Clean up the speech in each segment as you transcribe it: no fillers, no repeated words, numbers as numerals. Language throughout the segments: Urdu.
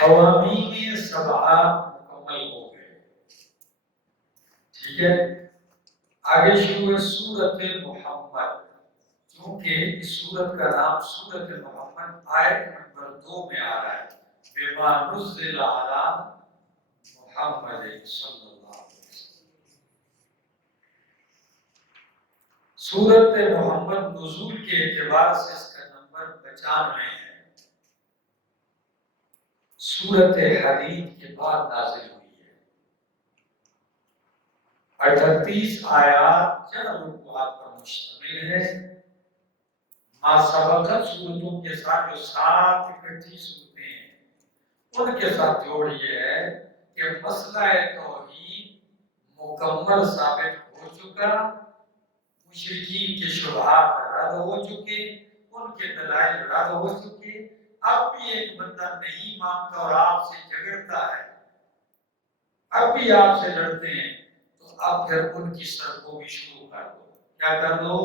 حوامین سبعہ مکمل ہو گئے. ٹھیک ہے. آگے شروع ہے سورت محمد. کیونکہ اس سورت کا نام سورت محمد آیت نمبر 2 میں آ رہا ہے. بما نزل علی محمد صلی اللہ علیہ وسلم. سورت محمد نزول کے اعتبار سے اس کا نمبر 95 ہے. سورت حدید کے بعد نازل ہوئی ہے. 38 آیات 4 رکوعات پر مشتمل ہے. ما سبقت صورتوں کے ساتھ جو 7 اکٹھی صورتیں ہیں ان کے ساتھ جوڑ یہ ہے کہ مسئلہ توحید مکمل ثابت ہو چکا. مشرکین کے شبہات رد ہو چکے. ان کے دلائل رد ہو چکے. اب بھی ایک بندہ نہیں مانتا اور آپ سے جھگڑتا ہے, اب بھی آپ سے لڑتے ہیں, تو اب پھر ان کی سرکوبی شروع کر دو. کیا کر دو؟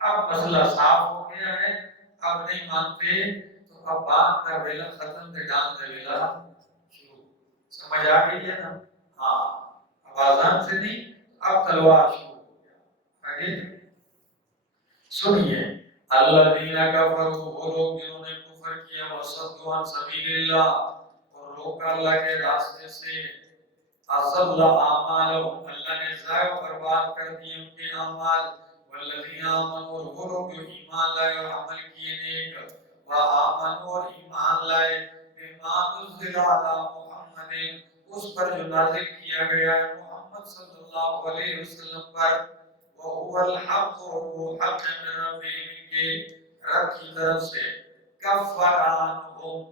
اب مسئلہ صاف ہو گیا ہے, اب نہیں مانتے تو اب بات کا ویلا ختم کر ڈال دے ویلا شروع. سمجھ آ گئی ہے نا؟ ہاں, اب آزان سے نہیں, اب تلوار شروع ہو گیا. آگے سنیے. الذین کفروا, وہ لوگ جنہوں نے کفر کیا, وصدوا عن سبیل اللہ, اور روکا اللہ کے راستے سے. اضل اعمالهم, اللہ نے ضائع و برباد کر دیے ان کے اعمال. والذین آمنوا, اور وہ لوگ جو ایمان لائے اور عمل کیے نیک. وآمنوا, اور ایمان لائے بما نزل علی محمد, اس پر جو نازل کیا گیا ہے محمد صلی اللہ علیہ وسلم پر. وهو الحق, وہ حق من ربهم, کے رب کی طرف سے. کفر عنہم,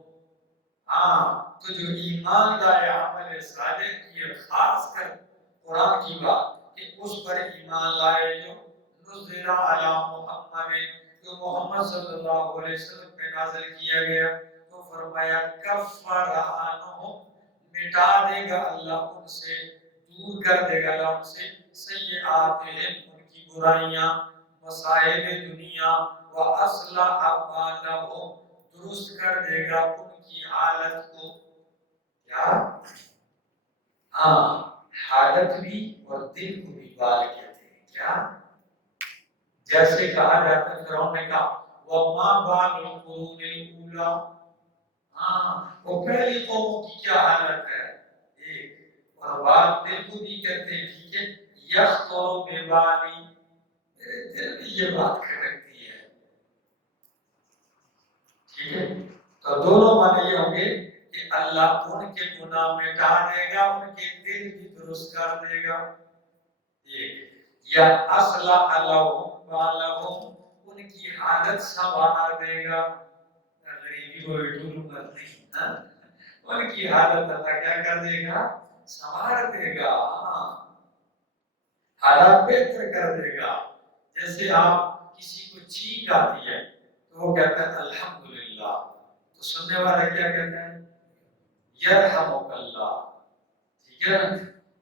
ہاں تو جو ایمان لائے عمل صالح کیے, خاص کر قرآن کی بات کہ اس پر ایمان لائے جو نزل علی محمد, جو محمد صلی اللہ علیہ وسلم پہ نازل کیا گیا, تو فرمایا کفر عنہم, مٹا دے گا اللہ ان سے, دور کر دے گا اللہ ان سے سیئاتہم, ان کی برائیاں, مصائب دنیا, وَأَصْلَحَ بَالَهُمْ, درست کر دے گا ان کی حالت کو. کیا؟ ہاں, حالت بھی اور دل کو بھی بال کہتے ہیں. کیا؟ جیسے کہا جاتا ہے, فرعون نے کہا وَمَا بَالُ الْقُرُونِ الْأُولَىٰ, ہاں وہ پہلی قوموں کی کیا حالت ہے. ایک اور بات دل کو بھی کہتے ہیں. ٹھیک ہے, یخطر ببالی, میرے دل میں یہ بات کھٹکتی ہے. ٹھیک ہے, تو دونوں معنی یہ ہوں گے کہ اللہ ان کے گناہ مٹا دے گا, ان کے دل بھی درست کر دے گا. ایک یا اصلح لہم بالہم, ان کی حالت سنوار دے گا. غریبی کو ڈھونڈ کر نہیں, ان کی حالت اللہ کیا کر دے گا؟ سنوار دے گا. حالات بہتر کر دے گا. جیسے آپ کسی کو چھینک آتی ہے تو وہ کہتا ہے الحمدللہ, تو سننے والا کیا کہتا ہے؟ یرحمک اللہ. ٹھیک ہے نا,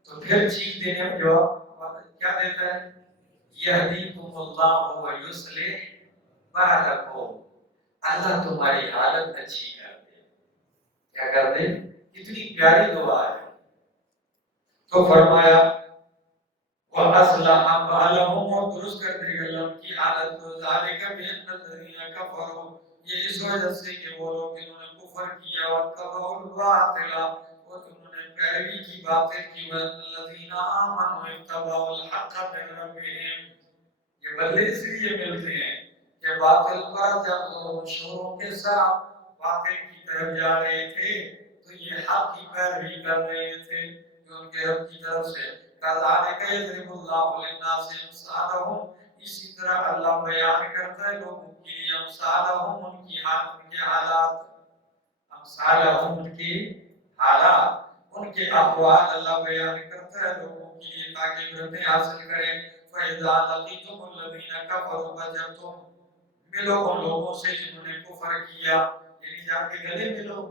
تو پھر چھینک دینے میں جواب کیا دیتا ہے؟ یہدیکم اللہ ویصلح بالکم, اللہ تمہاری حالت اچھی کر دے. کیا کر دے؟ کتنی پیاری دعا ہے. تو فرمایا وَأَصْلَحَ بَالَهُمْ, اور درست کر دے گا اللہ ان کی حالت کو. ذَلِكَ بِأَنَّ الَّذِينَ كَفَرُوا, یہ اس وجہ سے کہ وہ لوگ جنہوں نے کفر کیا, وَاتَّبَعُوا الْبَاطِلَ, اور جنہوں نے پیروی کی باطل کی, وَأَنَّ الَّذِينَ آمَنُوا اتَّبَعُوا الْحَقَّ مِن رَّبِّهِمْ, یہ بدلے اس لیے ملتے ہیں کہ باطل پر جب شوروں کے ساتھ باطل کی طرف جا رہے تھے تو یہ حق کی پیروی کر رہے تھے جو ان کے رب کی طرف سے. کذالک یضرب اللہ للناس امثالهم, اسی طرح اللہ بیان کرتا ہے لوگوں کے لیے امثالهم, ان کی حالات, امثالهم ان کی حالات, ان کے احوال اللہ بیان کرتا ہے لوگوں کے لیے تاکہ عبرتیں حاصل کریں. فَإِذَا لَقِيتُمُ الَّذِينَ كَفَرُوا, جب تم ملو ان لوگوں سے جنہوں نے کفر کیا, یعنی جا کے گلے ملو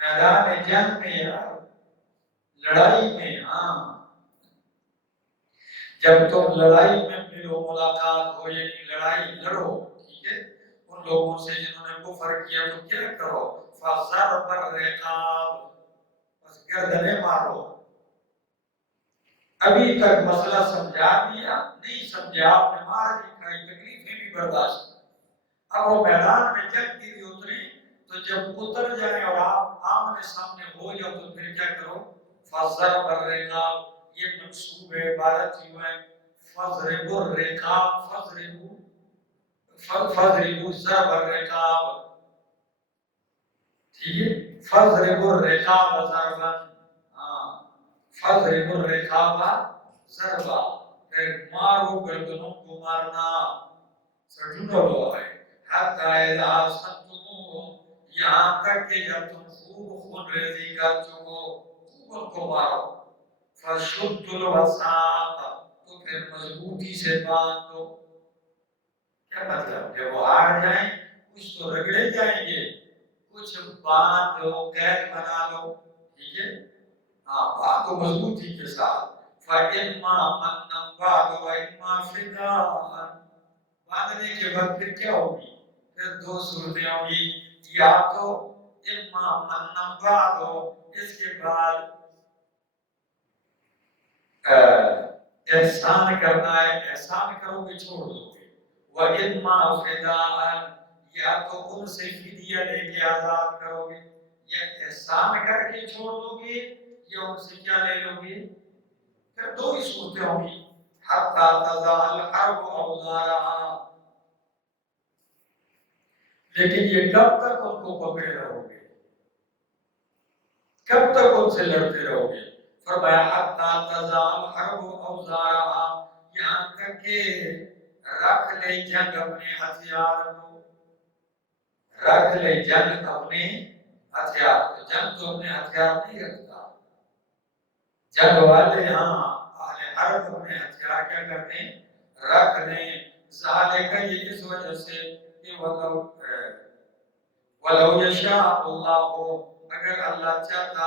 میدان جنگ میں یا لڑائی میں. ہاں, جب تم لڑائی میں ملو, ملاقات ہو, یعنی لڑائی لڑو. ٹھیک ہے, ان لوگوں سے جنہوں نے کفر کیا تو کیا کرو فضرب الرقاب، بس گردنیں مارو۔ ابھی تک مسئلہ سمجھا دیا نہیں سمجھا، آپ نے مار بھی کھائی، تکلیفیں بھی برداشت۔ اب وہ میدان میں جنگ کے لیے اترے تو جب اتر جائیں اور آپ آمنے سامنے ہو جاؤ تو پھر کیا کرو؟ فضرب الرقاب، یہ منصوب عبارت جو ہے فضرب الرقاب، فضرب ضرب الرقاب، ٹھیک ہے، فضرب الرقاب ضربا، ہاں فضرب الرقاب ضربا، پھر مارو گردنوں کو مارنا، سجنو لو ہے حتی اذا سنتموہم، یہاں تک کہ جب تم خوب خون ریزی کر چکو خوب ان کو مارو، فشد الوثاق، تو پھر مضبوطی سے باندھ دو۔ کیا مطلب کہ وہ ہار جائیں، کچھ تو رگڑے جائیں گے، کچھ باندھ دو، قید بنا لو، ٹھیک ہے، ہاں باندھ دو مضبوطی کے ساتھ۔ فَإِمَّا مَنًّا بَعْدُ وَإِمَّا فِدَاءً، باندھنے کے بعد پھر کیا ہوگی؟ پھر دو صورتیں ہوگی، یا تو اما مَنًّا بَعْدُ، اس کے بعد احسان کرنا ہے، احسان کرو گے چھوڑ دو گے، وَإِمَّا فِدَاءً، یا تو ان سے فدیہ لے کے آزاد کرو گے، یا احسان کر کے چھوڑ دو گے، یا ان سے کیا لے لو گے؟ پھر دو ہی صورتیں ہوں گی، حَتَّى تَضَعَ الْحَرْبُ أَوْزَارَهَا، لیکن یہ کب تک ان کو پکڑے رہو گے، کب تک ان سے لڑتے رہو گے؟ فرمایا حَتَّى تَضَعَ الْحَرْبُ أَوْزَارَهَا، یہاں تک کہ رکھ لے جنگ اپنے ہتھیار کو، رکھ لے جنگ اپنے ہتھیار کو، جنگ تو اپنے ہتھیار نہیں رکھتا، جنگ والے ہاں اہل حرب اپنے ہتھیار کیا کرتے ہیں؟ رکھ لیں، ذالک، یہ اس وجہ سے کہ وَلَوْ يَشَاءُ اللَّهُ، اگر اللہ چاہتا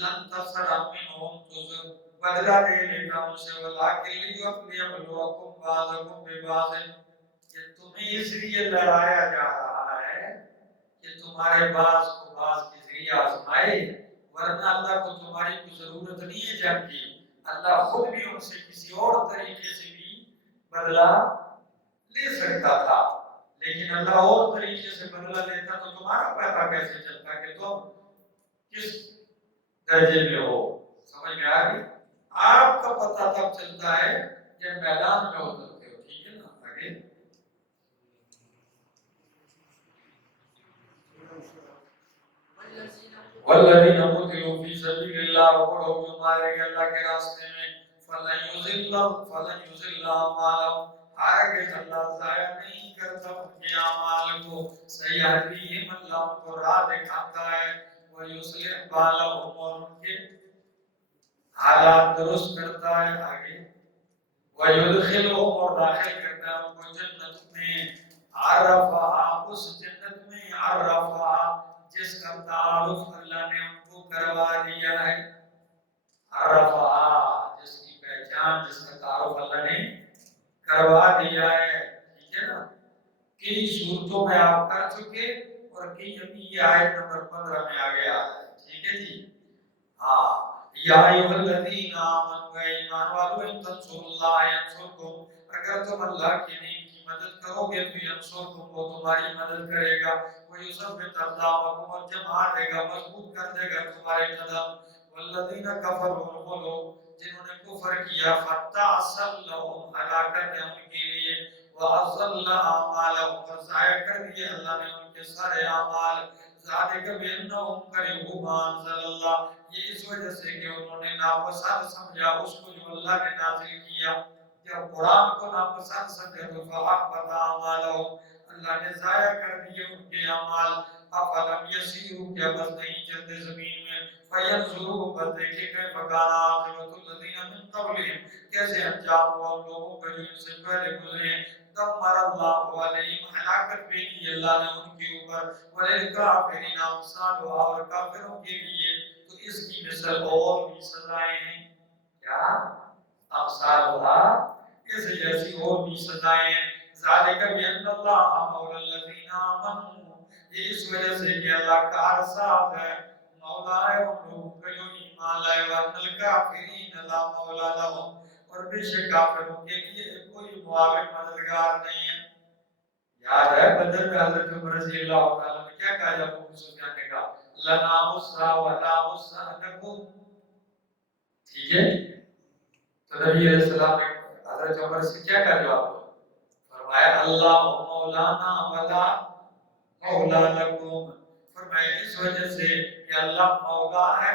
لَانْتَصَرَ مِنْهُمْ، تو بدلہ لے لیتا ان سے، وَلَٰكِنْ لِيَبْلُوَكُمْ بَعْضَكُمْ بِبَعْضٍ، کہ تمہیں اس لیے لڑایا جا رہا ہے کہ تمہارے بعض کو بعض کے ذریعے آزمائے، ورنہ اللہ کو تمہاری کوئی ضرورت نہیں ہے جنگ کی، اللہ خود بھی ان سے کسی اور طریقے سے بھی بدلہ لے سکتا تھا، لیکن اللہ اور طریقے سے بدلہ لیتا تو تمہارا پتہ کیسے چلتا کہ تم کس درجے میں ہو؟ سمجھ میں آ گئی؟ آپ کا پتہ تب چلتا ہے جب میدان میں اترتے ہو، ٹھیک ہے نا؟ آگے والذین قتلوا فی سبیل اللہ، وہ لوگ جو مارے گئے اللہ کے راستے میں، فلن یضل اعمالهم، ہرگز اللہ ضائع نہیں کرتا ان کے اعمال کو، سیہدیہم، اللہ ان کو راہ دکھاتا ہے، ویصلح بالهم، اور ان کے حالات درست کرتا ہے، آگے ویدخلهم، اور داخل کرتا ہے ان کو جنت میں، عرفها، اس جنت میں، عرفها، جس کا تعارف اللہ نے ان کو کروا دیا ہے، عرفها، جس کی پہچان، جس کا تعارف اللہ نے کروا دیا ہے، ٹھیک ہے نا؟ کئی صورتوں میں آپ کر چکے اور کئی ابھی یہ آیت نمبر 15 میں آگے آ رہا ہے، ٹھیک ہے جی؟ ہاں، یا ایھا الذین آمنوا، ایمان والو، ان تنصروا اللہ ینصرکم، اگر تم اللہ کے دین کی مدد کرو گے تو ینصرکم، وہ تمہاری مدد کرے گا، ویثبت اقدامکم، اور جمع دے گا، مضبوط کر دے گا تمہارے قدم، والذین کفروا، وہ لوگ جنہوں نے کفر کیا، فتعسل لهم، ہلاکت ہے ان کے لیے، واضل اعمالهم، اور ضائع کر دیے اللہ نے ان کے سارے اعمال، ذالک بانہم کرہوا ما انزل اللہ، یہ اس وجہ سے کہ انہوں نے ناپسند سمجھا اس کو جو اللہ نے نازل کیا، جب قرآن کو ناپسند سمجھا تو فَأَحْبَطَ أَعْمَالَهُمْ، اللہ نے ضائع کر دیے ان کے اعمال، أَفَلَمْ يَسِيرُوا، کیا بس نہیں چلتے زمین میں، فَيَنْظُرُوا، بس دیکھے كَيْفَ كَانَ عَاقِبَةُ الَّذِينَ مِن قَبْلِهِمْ، کیسے انجام ہوا ان لوگوں کا جو ان سے پہلے گزرے، دمر اللہ علیہم، ہلاکت بھیجی اللہ نے ان کے اوپر، وَلِلْكَافِرِينَ أَمْثَالُهَا، اور کافروں کے لیے تو اس کی مثل اور بھی سزائیں ہیں، کیا؟ امثالها، اس جیسی اور بھی سزائیں ہیں، ذالک بان اللہ مولا الذین آمنوا، یہ اس وجہ سے کہ اللہ کارساز ہے، مولا ہے ان لوگوں کا جو ایمان لائے، وان الکافرین لا مولا لهم، اور بے شک کافروں کے لیے کوئی معاون مددگار نہیں ہے۔ یاد ہے بدر میں حضرت عمر رضی اللہ تعالیٰ نے کیا کہا جب ابو سفیان نے کہا لنا عسرا ولا عسرا لکم، ٹھیک ہے؟ تو نبی علیہ السلام نے حضرت عمر سے کیا کہا جواب دیا؟ فرمایا اللہ مولانا ولا مولا لکم، فرمایا اس وجہ سے کہ اللہ مولا ہے،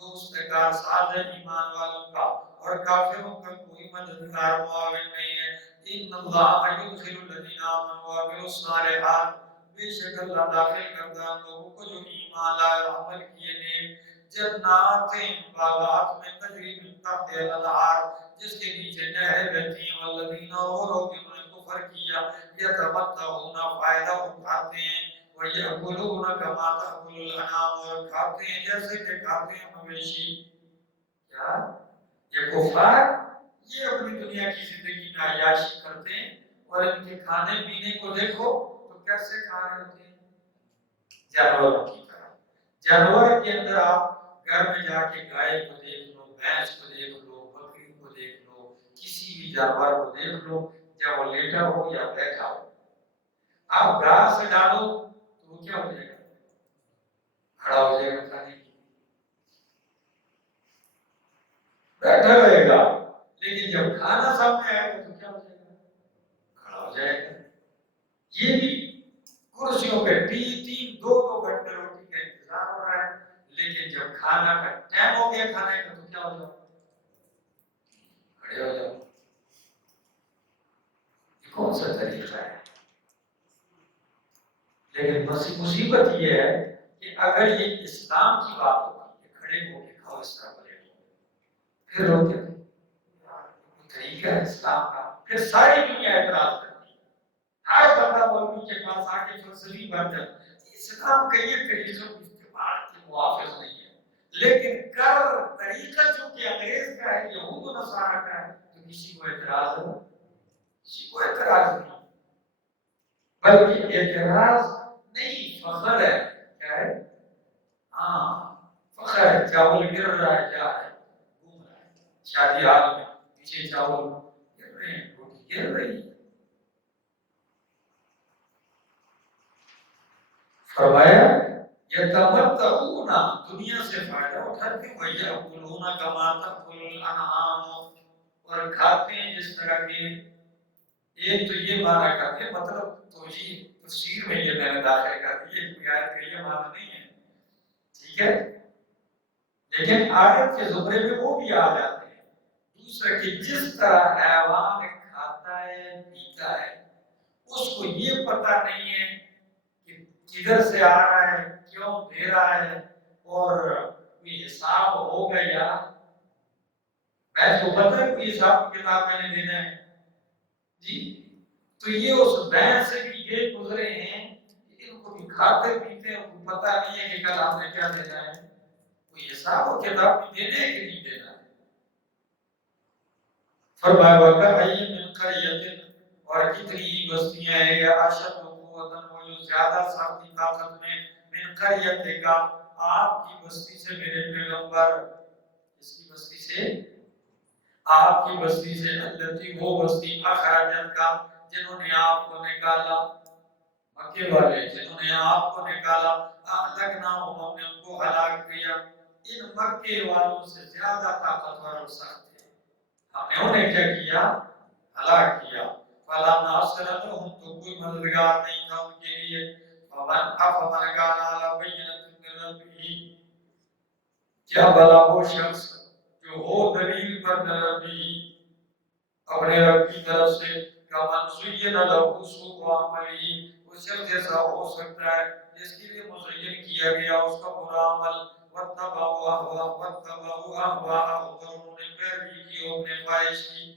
دوست کار ساز ہے ایمان والوں کا، اور کافروں کا کوئی مددگار معاون نہیں ہے۔ ان اللہ یدخل الذین آمنوا وعملوا الصالحات، بے شک اللہ داخل کرتا ہے لوگوں کو جو ایمان لائے اور عمل کیے نیک، جنات باغات میں تجری من تحتها الانہار، جس کے نیچے نہریں بہتی ہیں، والذین اور لوگ جنہوں نے کفر کیا یتمتعون فائدہ اٹھاتے ہیں، وَيَأْكُلُونَ كَمَا تَأْكُلُ الْأَنْعَامُ، اور کھاتے ہیں جیسے کہ کھاتے ہیں مویشی۔ کیا یہ کفار یہ اپنی دنیا کی زندگی میں عیاشی کرتے ہیں، اور ان کے کھانے پینے کو دیکھو تو کیسے کھا رہے ہوتے ہیں؟ جانوروں کی طرح۔ جانور کے اندر آپ گھر میں جا کے گائے کو دیکھ لو، بھینس کو دیکھ لو، بکری کو دیکھ لو، کسی بھی جانور کو دیکھ لو، جب وہ لیٹا ہو یا بیٹھا ہو، آپ گھاس ڈالو تو وہ کیا ہو جائے گا؟ کھڑا ہو جائے گا کھانے کے لیے، بیٹھا رہے گا، لیکن جب کھانا سامنے آئے گا تو کیا ہو جائے گا؟ کھڑا ہو جائے گا۔ یہ بھی کرسیوں پہ تین دو گھنٹے روٹی کا انتظار ہو رہا ہے، لیکن جب کھانا کا ٹائم ہو گیا کھانے کا تو کیا ہو جاؤ؟ کھڑے ہو جاؤ۔ یہ کون سا طریقہ ہے؟ لیکن مصیبت یہ ہے کہ اگر یہ اسلام کی بات ہوتی ہے، کھڑے ہو کے کھاؤ اس طرح بولے، پھر لوگ کہتے ہیں طریقہ ہے اسلام کا، پھر ساری دنیا اعتراض کرتی ہے، ہر بندہ مولوی کے پاس آ کے فلسفی بن جاتا ہے۔ اسلام کا یہ طریقہ استعمال کے موافق نہیں ہے، لیکن کر طریقہ چونکہ انگریز کا ہے، یہود و نصارہ کا ہے، تو کسی کو اعتراض ہے؟ کسی کو اعتراض نہیں، بلکہ اعتراض نہیں فخر ہے۔ کیا ہے؟ ہاں فخر ہے، چاول گر رہا ہے، جا رہا ہے، گھوم رہا ہے، شادی حال میں پیچھے چاول گر رہے ہیں، روٹی گر رہی ہے۔ فرمایا یتمتعون، دنیا سے فائدہ اٹھاتے ہیں، وَيَأْكُلُونَ كَمَا تَأْكُلُ الْأَنْعَامُ، اور کھاتے ہیں جس طرح کے، ایک تو یہ معنی کرتے ہیں، مطلب توجیہ تفسیر میں یہ میں نے داخل کر دی ہے، کوئی آیت کا یہ معنی نہیں ہے، ٹھیک ہے؟ لیکن آیت کے زمرے میں وہ بھی آ جاتے ہیں۔ دوسرا کہ جس طرح حیوان کھاتا ہے پیتا ہے، اس کو یہ پتہ نہیں ہے کہ کدھر سے آ رہا ہے، کیوں دے رہا ہے، اور کوئی حساب ہوگا یا میں تو پتہ ہے کوئی حساب کتاب میں نے دینا ہے جی، تو یہ اس بین سے بھی یہ گزرے ہیں کہ ان کو بھی کھاتے پیتے ہیں، ان کو پتہ نہیں ہے کہ کل ہم نے کیا دینا ہے، کوئی حساب و کتاب بھی دینے ہے کہ نہیں دینا ہے۔ فرمایا وَكَأَيِّن مِّن قَرْيَةٍ، اور کتنی بستیاں ہیں یا اشد قوتاً، وہ جو زیادہ سختی طاقت میں، من قریت کا، آپ کی بستی سے میرے پیغمبر، اس کی بستی سے، آپ کی بستی سے، التی وہ بستی اخرجت کا، جنہوں نے آپ کو نکالا، مکے والے جنہوں نے آپ کو نکالا، اہلکناہم، ہم نے ان کو ہلاک کیا، ان مکے والوں سے زیادہ طاقتور اور سخت تھے، ہم نے انہیں کیا کیا؟ ہلاک کیا۔ فلا ناصر لهم، تو کوئی مددگار نہیں تھا ان کے لیے۔ فمن كان على بينة من ربه، کیا بھلا وہ شخص جو ہو دلیل پر ربی، اپنے رب کی طرف سے، کمن زین له سوء عمله، اس شخص جیسا ہو سکتا ہے جس کے لیے مزین کیا گیا اس کا برا عمل، واتبعوا اهواءهم، اور انہوں نے پیروی کی اپنے خواہش کی۔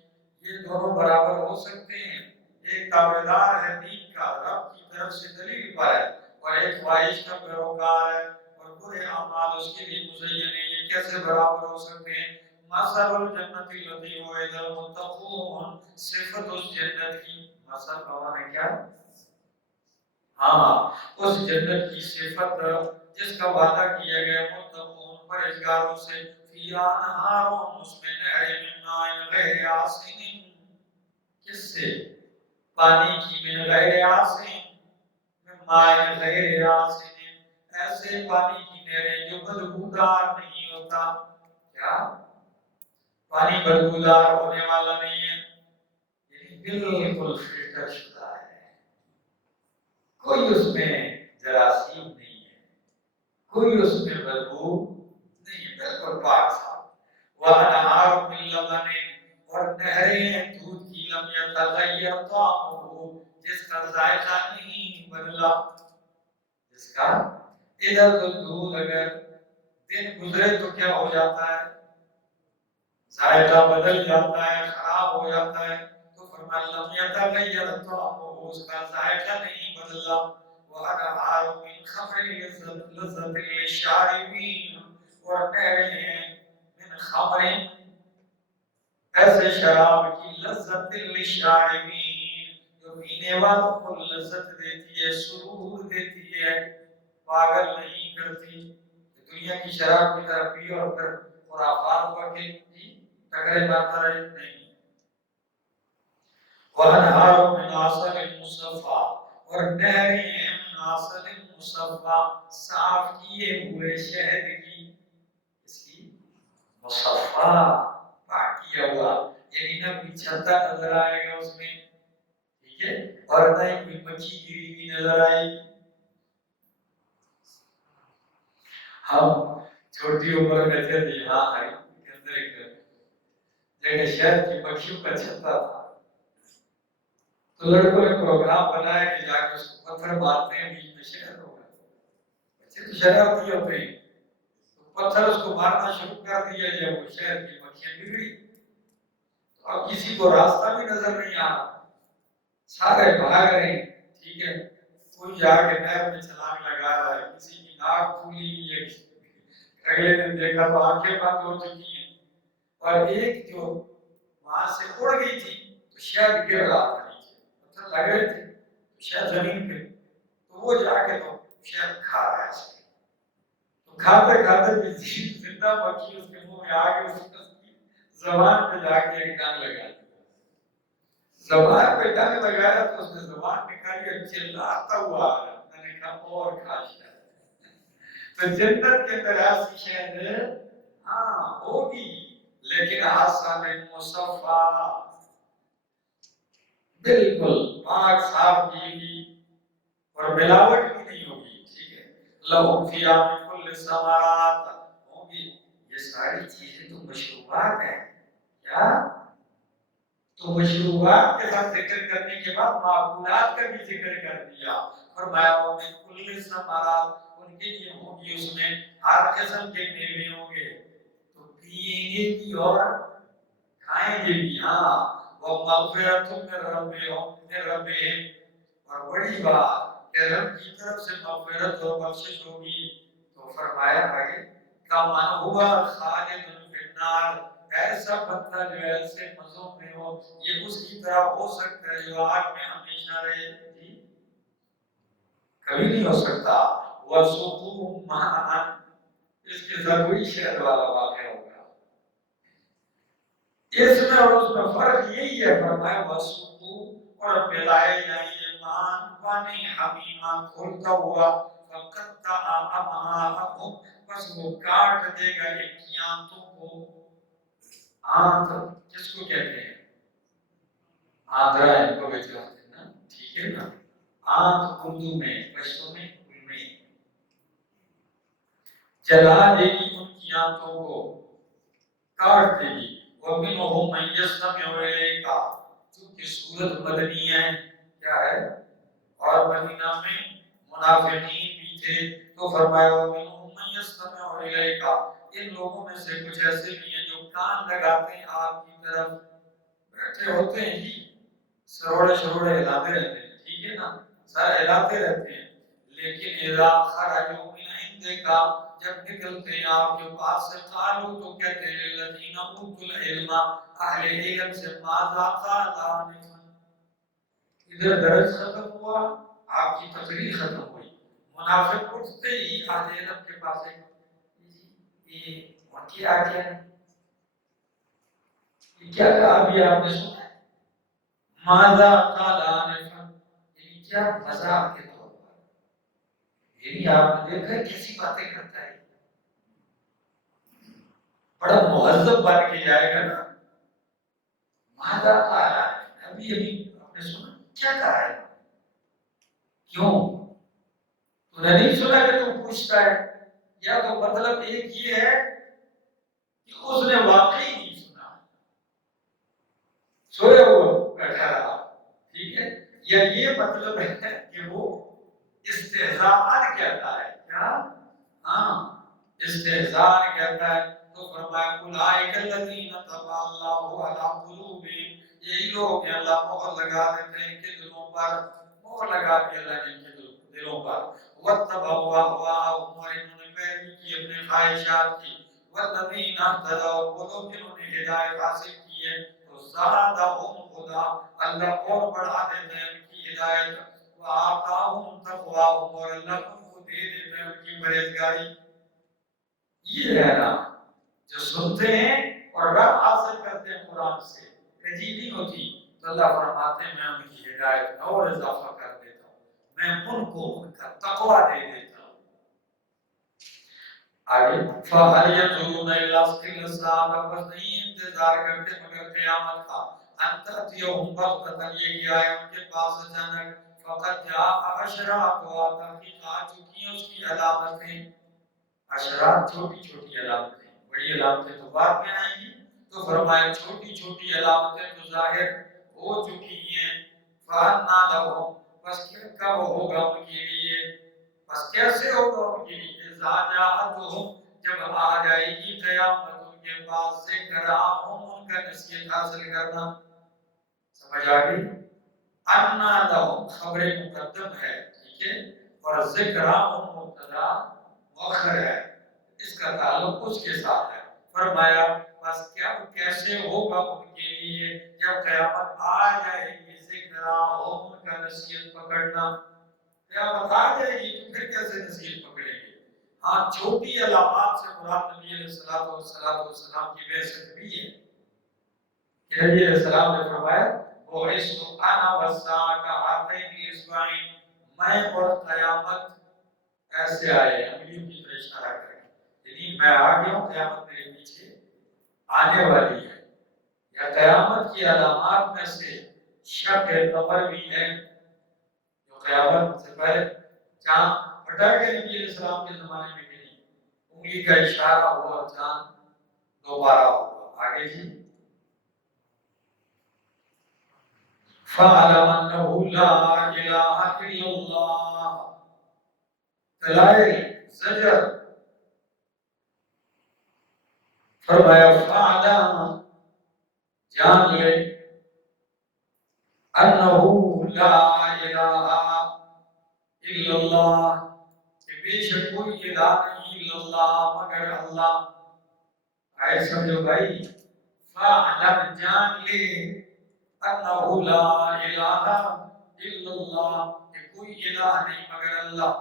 یہ دونوں برابر ہو سکتے ہیں؟ ایک تابعدار ہے دین کا، رب کی طرف سے دلیل پر ہے، اور ایک خواہش کا پیروکار ہے اور برے اعمال اس کے لیے مزین ہے، یہ کیسے برابر ہو سکتے ہیں؟ مثل الجنت التي وعد المتقون، صفت اس جنت کی، مثل کا معنی کیا؟ ہاں، اس جنت کی صفت جس کا وعدہ کیا گیا متقون پرہیزگاروں سے، فیہا انہار، اس میں نہریں من ماء غیر آسن، کس سے؟ پانی کی، من غیر آسن، من ماء غیر آسن، ایسے پانی کی نہریں جو بدبودار نہیں ہوتا. کیا؟ پانی بدبودار ہونے والا نہیں ہے، یعنی بالکل فلٹر شدہ ہے، کوئی اس میں جراثیم نہیں ہے، کوئی اس میں بدبو نہیں ہے، بالکل پاک صاف. وَأَنْهَارٌ مِّن لَبَنٍ، اور نہریں ہیں دودھ کی، لم يتغیر طعمه، جس کا ذائقہ نہیں بدلا. جس کا، ادھر تو دودھ اگر دن گزرے تو کیا ہو جاتا ہے؟ ذائقہ بدل جاتا ہے، خراب ہو جاتا ہے. تو فرمایا لم يتغیر طعمه، اس کا ذائقہ نہیں بدلا. وَأَنْهَارٌ مِّن خَمْرٍ لَذَّةٍ لِّلشَّارِبِينَ، اور نہریں ہیں من خمر، ایسے شراب کی، لذت للشاربین، جو پینے والوں کو لذت دیتی ہے، سرور دیتی ہے، پاگل نہیں کرتی. دنیا کی شراب کی طرف پی اور پھر خرافات ہوا کہ ٹکرے مارتا رہے، نہیں. وَأَنْهَارٌ مِّنْ عَسَلٍ مُّصَفًّى، اور نہریں ہیں من عسل مصفا، صاف کیے ہوئے شہد کی. اس کی مصفا، پاک کیا ہوا، یعنی نہ کوئی چھتا نظر آئے گا اس میں، ٹھیک ہے، اور نہ ہی کوئی مکھی گری ہوئی نظر آئے گی. ہم چھوٹی عمر میں تھے تو یہاں ہائی کے اندر ایک جگہ شہر کی مکھیوں کا چھتا تھا، تو لڑکوں نے پروگرام بنایا کہ جا کے اس کو پتھر مارتے ہیں، بیچ میں شہر ہوگا. بچے تو شرارتی ہوتے ہیں، تو پتھر اس کو مارنا شروع کر دیا. جب وہ شہر کی مکھیاں بگڑی تو اب کسی کو راستہ بھی نظر نہیں آ رہا، سارے بھاگ رہے ہیں، ٹھیک ہے. کوئی جا کے نہر میں چھلانگ لگا رہا ہے، کسی کی ناک پھولی ہوئی ہے، اگلے دن دیکھا تو آنکھیں بند ہو چکی ہیں، اور ایک جو وہاں سے اڑ گئی تھی تو شاید گر رہا تھا نیچے، پتھر لگ رہے تھے تو شاید زمین پہ، تو وہ جا کے تو شاید کھا رہا ہے اس کو. تو کھاتے کھاتے بھی زندہ مکھی اس کے منہ میں آ کے اس کی زبان پہ جا کے ایک ڈنگ لگا دیا. زبان پہ ڈنگ لگایا تو اس نے زبان نکالی اور چلاتا ہوا آ رہا. میں نے کہا اور کھا شاید. تو جنت کے اندر ایسی شہد ہے، ہاں ہوگی، لیکن عسل مصفا، بالکل پاک صاف کی ہوئی، اور ملاوٹ بھی نہیں ہوگی، ٹھیک ہے. لہم فیہا من کل ثمرات، ہوں گی یہ ساری چیزیں تو مشروبات ہیں. کیا؟ تو مشروبات کے ساتھ ذکر کرنے کے بعد معقولات کا بھی ذکر کر دیا. فرمایا وَمِن كُلِّ ثَمَرَاتٍ، ان کے لیے ہوں گی اس میں ہر قسم کے میوے ہوں گے، تو پیئیں گے بھی اور کھائیں گے بھی. ہاں، وَمَغْفِرَةٌ مِّن رَبِّهِمْ، اور بڑی بات کہ رب کی طرف سے مغفرت اور بخشش ہوگی. تو فرمایا آگے کَمَنْ هُوَ خَالِدٌ فِی النَّارِ، ایسا بندہ جو ایسے مزوں میں ہو، یہ اس کی طرح ہو سکتا ہے جو آگ میں ہمیشہ رہے. جی کبھی نہیں ہو سکتا. وَسُقُوا مَاءً، اس کے ساتھ کوئی شہد والا واقعہ ہوگا. اس میں اور اس میں فرق یہی ہے. فرمایا وَسُقُوا، اور پلائے جائیں گے مان پانی حمیما کھولتا ہوا، فَقَطَّعَ أَمْعَاءَهُمْ، بس وہ کاٹ دے گا ان کی آنتوں کو. آنت کس کو کہتے ہیں؟ آندرا ان کو بیچ جاتے ہیں نا، ٹھیک ہے نا. آنت اردو میں، پشتو میں، ان میں جلا دے گی ان کی آنتوں کو، کاٹ دے گی. وَمِنْهُمْ مَنْ يَسْتَمِعُ إِلَيْكَ، چونکہ سورت مدنی ہے، کیا ہے، اور مدینہ میں منافقین بھی تھے، تو فرمایا وَمِنْهُمْ مَنْ يَسْتَمِعُ إِلَيْكَ، ان لوگوں میں سے کچھ ایسے بھی ہیں جو کان لگاتے ہیں آپ کی طرف، بیٹھے ہوتے ہیں جی، سروڑے شروڑے ہلاتے رہتے ہیں، ٹھیک ہے نا، سارے ہلاتے رہتے ہیں، لیکن اذا خرجوا من دیکھا جب نکلتے ہیں آپ کے پاس سے قالو تو کہتے ہیں للذین اوتوا العلم اہل علم سے ماذا قال آنفا ادھر درس ختم ہوا آپ کی تقریر ختم ہوئی منافق اٹھتے ہی اہل علم کے پاس یہ واقعہ کیا ہے یہ کیا کہا ابھی آپ نے سنا ماذا قال آنفا یہ کیا مذاق کے طور پر یعنی آپ نے دیکھا کیسی باتیں کرتا ہے بڑا مہذب بن کے جائے گا نا ماذا قال آنفا ابھی آپ نے سنا کیا کہا ہے کیوں تو نے نہیں سنا کہ تو پوچھتا ہے یا تو مطلب ایک یہ ہے کہ اس نے واقعی نہیں سنا سویا ہوا بیٹھا رہا ٹھیک ہے یا یہ مطلب ہے کہ وہ استہزاء کہتا ہے کیا ہاں استہزاء کہتا ہے تو فرمایا اولئک الذین طبع اللہ علی قلوبہم یہی لوگ ہیں اللہ مہر لگا دیتے ہیں ان کے دلوں پر مہر لگا دی اللہ نے ان کے دلوں پر واتبعوا اهواءهم اور انہوں نے پیروی کی اپنے خواہشات کی والذین اهتدوا وہ لوگ جنہوں نے ہدایت حاصل کی ہے تو زادهم خدا اللہ اور بڑھا دیتے ہیں ان کی ہدایت وآتاهم تقواهم اور اللہ ان کو دے دیتے ہیں ان کی پرہیزگاری یہ ہے نا جو سنتے ہیں اور رب حاصل کرتے ہیں قرآن سے عجیب نہیں ہوتی تو اللہ فرماتے ہیں میں ان کی ہدایت میں اور اضافہ کر دیتا ہوں میں ان کو ان کا تقویٰ دے دیتا ہوں آگے فَهَلْ يَنظُرُونَ إِلَّا اسْتِلَّ السَّاعَةَ بس نہیں انتظار کرتے مگر قیامت کا أَن تَأْتِيَهُمْ بَغْتَةً یہ کہ آئے ان کے پاس اچانک فَقَدْ جَاءَ أَشْرَاطُهَا تحقیق آ چکی ہیں اس کی علامتیں اشرات چھوٹی چھوٹی علامتیں بڑی علامتیں تو بعد میں آئیں گی تو فرمایا چھوٹی چھوٹی علامتیں تو ظاہر ہو چکی ہیں فَأَنَّىٰ لَهُمْ بس کب ہوگا ان کے لیے بس کیسے ہوگا ان کے لیے اِذَا جَاءَتْهُمْ جب آ جائے گی قیامت ان کے پاس ذکرہم ان کا نصیحت حاصل کرنا سمجھ آ گئی أَنَّىٰ لَهُمْ خبر مقدم ہے ٹھیک ہے اور ذکرہم مبتدا مؤخر ہے اس کا تعلق اس کے ساتھ ہے فرمایا بس کیا کیسے ہوگا ان کے لیے جب قیامت آ جائے گی ذکرہم ان کا نصیحت پکڑنا قیامت آ جائے گی تو پھر کیسے نصیحت پکڑیں گے ہاں چھوٹی علامات سے مراد نبی علیہ السلام کی بعثت بھی ہے کہ نبی علیہ السلام نے فرمایا وَعِسْتُ أَنَا وَالسَّاعَةَ كَهَاتَيْنِ الْإِصْبَعَيْنِ میں اور قیامت ایسے آئے انگلیوں کی طرح اشارہ کریں یعنی میں آ گیا ہوں قیامت میرے پیچھے آنے والی ہے یا قیامت کی علامات میں سے شق قمر بھی ہے جو قیامت سے پہلے چاند ہٹا کے نبی علیہ السلام کے زمانے میں گئی انگلی کا اشارہ ہوا چاند دوبارہ ہوا آگے جی فَعَلَمَ أَنَّهُ لَا إِلَٰهَ إِلَّا اللَّهُ دلائل زجر فرمایا فَعَلَمَ جان لے أَنَّهُ لَا إِلَٰهَ إِلَّا اللَّهُ کہ بے شک کوئی الہ نہیں الا اللہ مگر اللہ آئے سمجھو بھائی فَعَلَمْ جان لے أَنَّهُ لَا إِلَٰهَ إِلَّا اللَّهُ کہ کوئی الہ نہیں مگر اللہ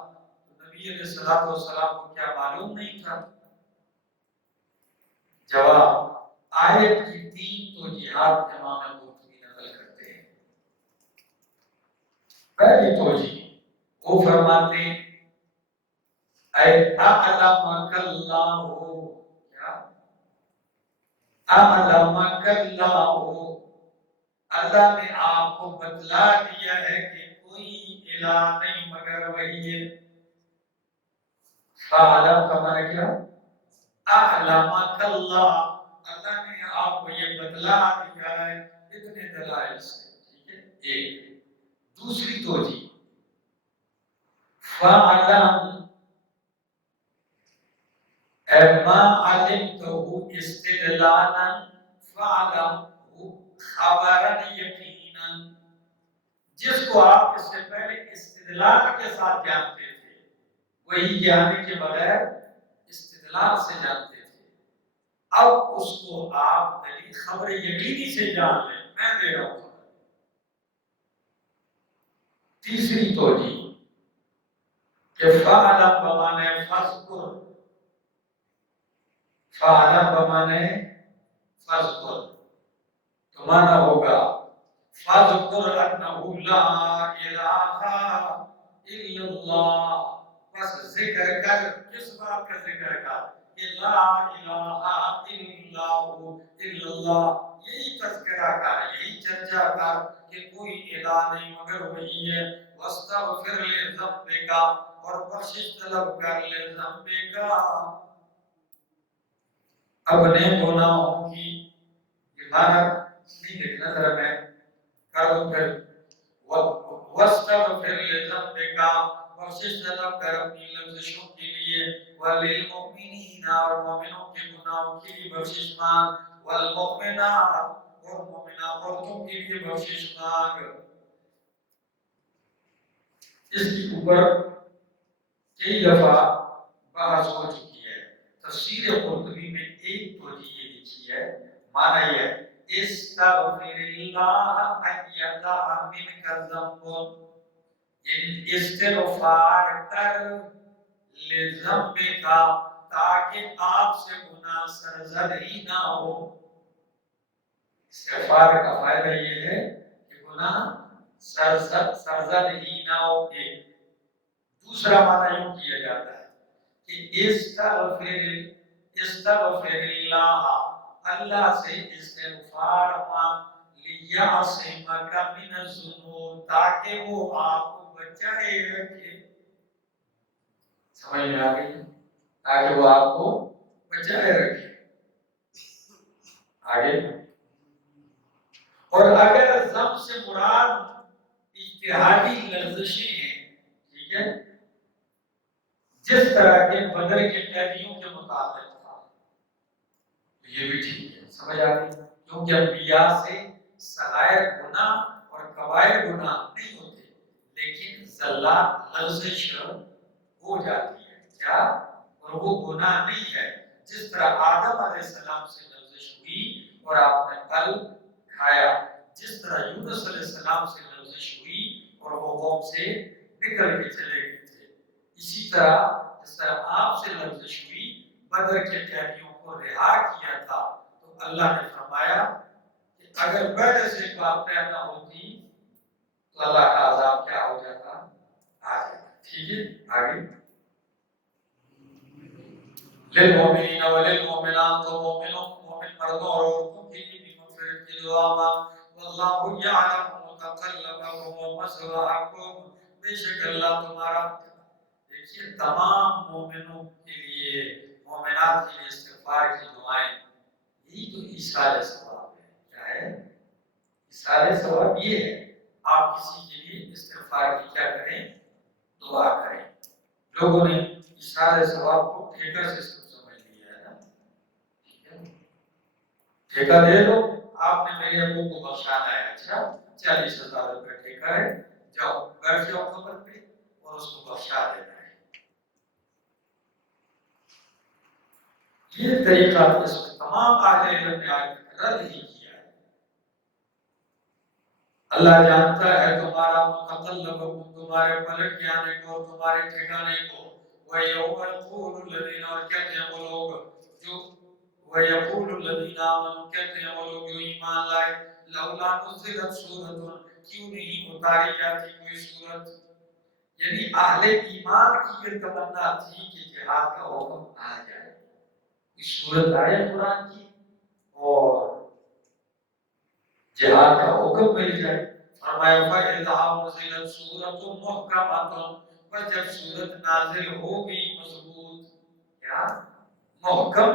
نبی علیہ السلام کو کیا معلوم نہیں تھا جواب آیت کی تین توجیہات امام قرطبی نقل کرتے ہیں پہلی توجیہ وہ فرماتے ہیں اے اعلمک اللہ کیا اعلمک اللہ اللہ نے آپ کو بتلا دیا ہے کہ کوئی الہ نہیں مگر وہی ہے فعلم کا معنی کیا اعلمک اللہ اللہ نے آپ کو یہ بتلا دیا ہے اتنے دلائل سے ٹھیک ہے ایک دوسری توجیہ فعلم ما علمته استدلالا فعلم خبرا یقینا جس کو آپ اس سے پہلے استدلال کے ساتھ جانتے تھے وہی جاننے کے بغیر استدلال سے جانتے تھے، اب اس کو آپ دلیل خبر یقینی سے جان لیں، میں دے رہا ہوں۔ تیسری توجیہ کہ فعلم بمانے فذکر، فعلم بمانے فذکر تو مانا ہوگا فذکر انہ لا الہ الا اللہ، بس ذکر کر، کس بات کا ذکر کر کہ لا الہ الا اللہ، یہی تذکرہ کر، یہی چرچا کر کہ کوئی الہ نہیں مگر وہی ہے، واستغفر لذنبک، اور بخشش طلب کر لذنبک، اپنے گناہوں کی۔ یہ معنی نہیں دیکھنا ذرا میں کروں پھر، واستغفر لذنبک، بخشش طلب کر اپنی لفظشوں کے لیے، وللمؤمنین، اور مومنوں کے گناہوں کے لیے بخشش مانگ، والمؤمنات، اور مومنہ عورتوں کے لیے بخشش مانگ۔ اس کے اوپر کئی دفعہ بحث ہو چکی ہے، تفسیر قرطبی میں ایک توجیہ یہ لکھی ہے، معنی یہ ہے استغفر اللہ ان یقع منک ذنب، استغفار کر لذنبک، تاکہ آپ سے گناہ سرزد ہی نہ ہو۔ استغفار کا فائدہ یہ ہے کہ گناہ سرزد ہی نہ ہو۔ دوسرا معنی یوں کیا جاتا ہے کہ استغفر اللہ، اللہ سے استغفار مانگ، لیعصمک من الذنوب، تاکہ وہ آپ کو بچائے رکھے۔ سمجھ میں آ گئی؟ تاکہ وہ آپ کو بچائے رکھے۔ آگے، اور اگر ضم سے مراد اجتہادی لرزشیں ہیں، ٹھیک ہے، جس طرح کے بدر کے قیدیوں کے متعلق تھا، تو یہ بھی ٹھیک ہے، سمجھ آ گئی؟ کیونکہ انبیاء سے صغائر گناہ اور کبائر گناہ نہیں ہوتے، لیکن زلات لرزش ہو جاتی ہے، کیا؟ اور وہ گناہ نہیں ہے، جس طرح آدم علیہ السلام سے لرزش ہوئی اور آپ نے پھل کھایا، جس طرح یونس علیہ السلام سے لرزش ہوئی اور وہ قوم سے نکل کے چلے گئے تھے، اسی طرح جس طرح آپ سے لرزش ہوئی، بدر کے قیدیوں کو رہا کیا تھا، تو اللہ نے فرمایا کہ اگر پہلے سے بات پیدا ہوتی تو اللہ کا عذاب کیا ہو جاتا؟ آ جاتا۔ ٹھیک ہے، آگے، للمؤمنین وللمؤمنات، تو مومنوں، مومن مردوں اور عورتوں کے لیے بھی مغفرت کی دعا مانگ، واللہ یعلم متقلبکم ومثواکم، بے شک اللہ تمہارا، دیکھیے تمام مومنوں کے لیے، مومنات کے لیے استغفار کی دعائیں، یہی تو ایصال ثواب ہے۔ کیا ہے ایصال ثواب؟ یہ ہے آپ کسی کے لیے استغفار کی کیا کریں؟ دعا کریں۔ لوگوں نے ایصال ثواب کو ٹھیکہ سے سمجھ لیا ہے نا، ٹھیک ہے، ٹھیکہ دے دو، آپ نے میرے ابو کو بخشانا ہے، اچھا 40,000 روپے ٹھیکہ ہے، جاؤ بیٹھ جاؤ قبر پہ اور اس کو بخشا دینا ہے۔ یہ طریقہ اس میں تمام اہل علم نے آج رد ہی کیا ہے۔ اللہ جانتا ہے تمہارا متقلبکم، تمہارے پلٹ کے آنے کو، تمہارے ٹھکانے کو، وَيَوْمَ يَقُولُ الَّذِينَ، اور کہتے ہیں وہ لوگ جو، وَيَقُولُ الَّذِينَ آمَنُوا، کہتے ہیں وہ لوگ جو ایمان لائے، لَوْلَا نُزِّلَتْ سُورَةٌ، کیوں نہیں اتاری جاتی کوئی سورت؟ یعنی اہل ایمان کی یہ تمنا تھی کہ جہاد کا حکم آ جائے، اس صورت آئے قرآن کی اور جہاد کا حکم مل جائے۔ فرمایا فَإِذَا أُنزِلَتْ سُورَةٌ مُحْكَمَةٌ، بس جب سورت نازل ہوگی مضبوط، کیا؟ محکم،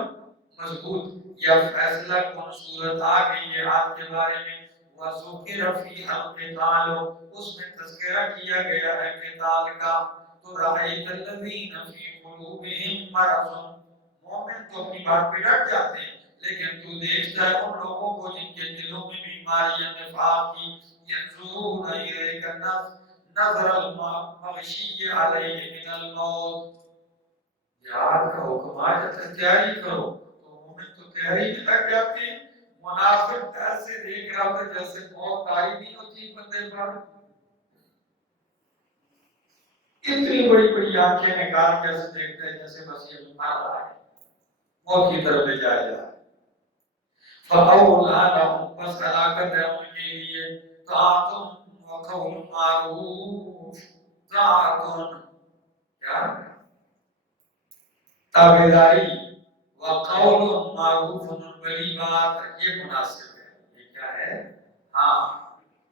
مضبوط، یا فیصلہ کن سورت آ گئی ہے آپ کے بارے میں، وَذُكِرَ فِيهَا الْقِتَالُ، اس میں تذکرہ کیا گیا ہے قتال کا، تو رَأَيْتَ الَّذِينَ فِي قُلُوبِهِم مَرَضٌ، مومن تو اپنی بات پہ ڈٹ جاتے ہیں، لیکن تو دیکھتا ہے ان لوگوں کو جن کے دلوں میں بیماری نفاق کی، ينظرون إليك نظر المغشي عليه من الموت، جہاد کا حکم آ جاتا ہے تیاری کرو تو مومن تو تیاری میں لگ جاتے ہیں. منافق ایسے دیکھ رہا تھا جیسے موت آئی نہیں ہوتی بندے پر. اتنی بڑی بڑی آنکھیں نکال کے ایسے دیکھتے ہیں جیسے بس یہ مر رہا ہے موت کی طرف لے جایا جا. فَأَوْلَىٰ لَهُمْ بس ہلاکت ہے ان کے لیے. طاعتٌ وَقَوْلٌ مَعْرُوفٌ طاعتٌ کیا تابعداری وقول معروف بڑی بات یہ مناسب ہے. یہ کیا ہے؟ ہاں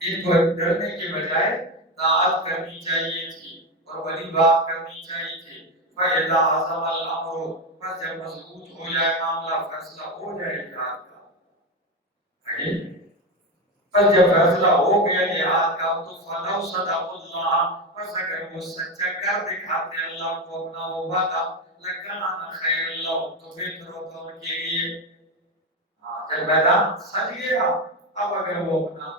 ان کو ڈرنے کے بجائے طاعت کرنی چاہیے تھی اور بڑی بات کرنی چاہیے تھی. فَإِذَا عَزَمَ الْأَمْرُ بس جب مضبوط ہو جائے معاملہ فیصلہ ہو جائے جہاد کا. بس جب فیصلہ ہو گیا جہاد کا تو فَلَوْ صَدَقُوا اللَّهَ بس اگر وہ سچا کر دکھاتے اللہ کو اپنا وہ وعدہ لَكَانَ خَيْرًا لَهُمْ تو بہتر ہوتا ان کے لیے. جب میدان سج گیا اب اگر وہ اپنا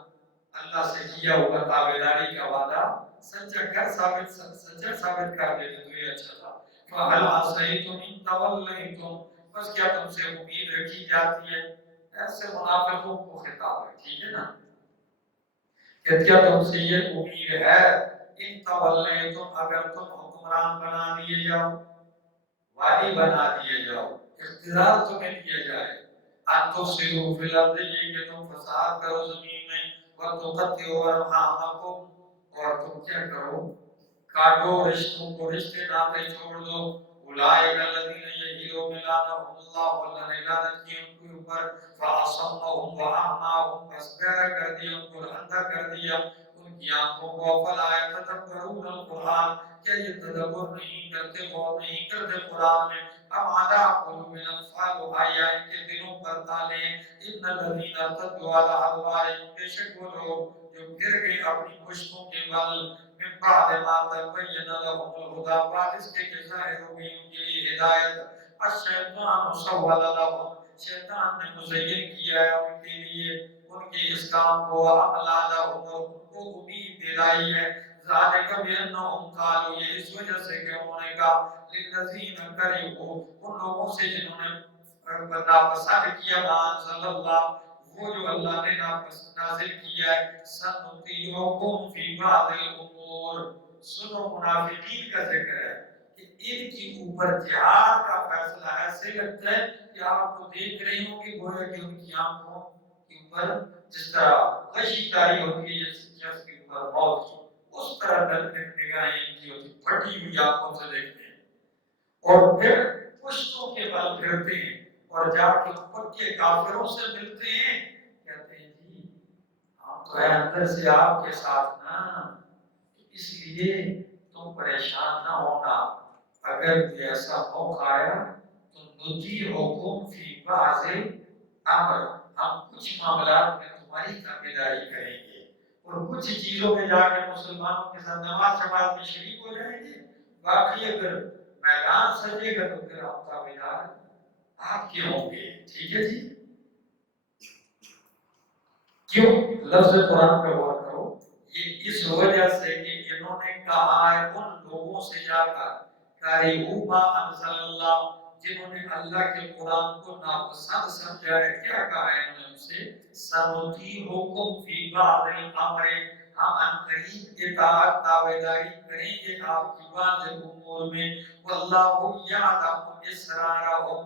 اللہ سے کیا ہوا تابعداری کا وعدہ سچا ثابت کر دیتے تو یہ اچھا تھا. فَهَلْ عَصَيْتُمْ إِن تَوَلَّيْتُمْ بس کیا تم سے امید رکھی جاتی ہے. ایسے منافقوں کو خطاب ہے ٹھیک ہے نا کہ کیا تم سے یہ امید ہے ان تَوَلَّيْتُمْ اگر تم حکمران بنا دیے جاؤ والی بنا دیے جاؤ اختیار تمہیں دیا جائے ان تفسدوا فی الارض یہ کہ تم فساد کرو زمین میں وتقطعوا ارحامکم اور تم کیا کرو کاٹو رشتوں کو رشتے ناطے چھوڑ دو. اولئک الذین یحلون لعنهم اللہ اللہ نے لعنت کی ان کے اوپر. فاصمهم واعماهم بس بہرا کر دیا ان کو اندھا کر دیا ان کی آنکھوں کو. فلا يتدبرون القرآن کیا یہ تدبر نہیں کرتے غور نہیں کرتے قرآن میں. ام علی قلوب اقفالها یا ان کے دلوں پر تالے. ان الذین ارتدوا علی ادبارهم بے شک وہ لوگ جو پھر گئے اپنی پشتوں کے بل من بعد ما تبین لهم الهدى بعد اس کے ظاہر ہو گئی ان کے لیے ہدایت. الشیطان سول لهم شیطان نے مزین کیا ہے ان کے لیے ان کے اس کام کو. عمل لهم اور ان کو امید دلائی ہے. ذالک بانہم قالوا یہ اس وجہ سے کہ انہوں نے کہا للذین کرہوا ان لوگوں سے جنہوں نے ناپسند کیا ما انزل اللہ وہ جو اللہ نے نازل کیا ہے. سنطیعکم فی بعض الامور سنو منافقین کا ذکر ہے کہ ان کے اوپر جہاد کا فیصلہ ایسے لگتا ہے کہ آپ کو دیکھ رہی ہوں کہ گویا کہ ان کی آنکھوں کے اوپر جس طرح غشی تاری ہوتی ہے جس کے اوپر موت کی اس طرح نگاہیں ان کی ہوتی پھٹی ہوئی آنکھوں سے دیکھتے ہیں اور پھر پشتوں کے بل پھرتے ہیں اور جا کے اوپر کے کافروں سے ملتے ہیں. کہتے ہیں جی ہم تو ہے اندر سے آپ کے ساتھ نا اس لیے تم پریشان نہ ہونا. اگر کوئی ایسا موقع آیا تو نطیعکم فی بعض امر ہم کچھ معاملات میں تمہاری تابعداری کریں گے اور کچھ چیزوں میں جا کے مسلمانوں کے ساتھ نماز شماز میں شریک ہو جائیں گے. باقی اگر میدان سجے گا تو پھر ہم تابعدار آپ کے ہوں گے. ٹھیک ہے جی. کیوں لفظ قرآن پہ غور کرو. یہ اس وجہ سے کہ انہوں نے کہا ہے ان لوگوں سے جا کر کریہو ما انزل اللہ جنہوں نے اللہ کے قرآن کو ناپسند سمجھا ہے. کیا کہا ہے انہوں نے ان سے سنطیعکم فی بعض الامر ہم ان قریب اطاعت تابعداری کریں گے آپ کی بعض امور میں. واللہ یعلم اسرارہم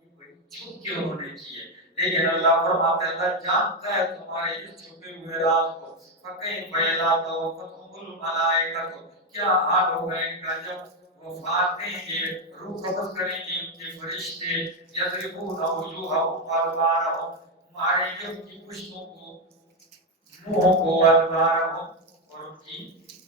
یہ بڑی چھپ کے انہوں نے کی ہے لیکن اللہ فرماتا ہے اللہ جانتا ہے تمہارے اس چھپے ہوئے راز کو. فَكَيْفَ إِذَا تَوَفَّتْهُمُ الْمَلَائِكَةُ کیا حال ہوگا ان کا جب وفات دیں گے روح قبض کریں گے ان کے فرشتے. يَضْرِبُونَ وُجُوهَهُمْ وَأَدْبَارَهُمْ ماریں گے ان کی پشتوں کو منہوں کو وَأَدْبَارَهُمْ اور ان کی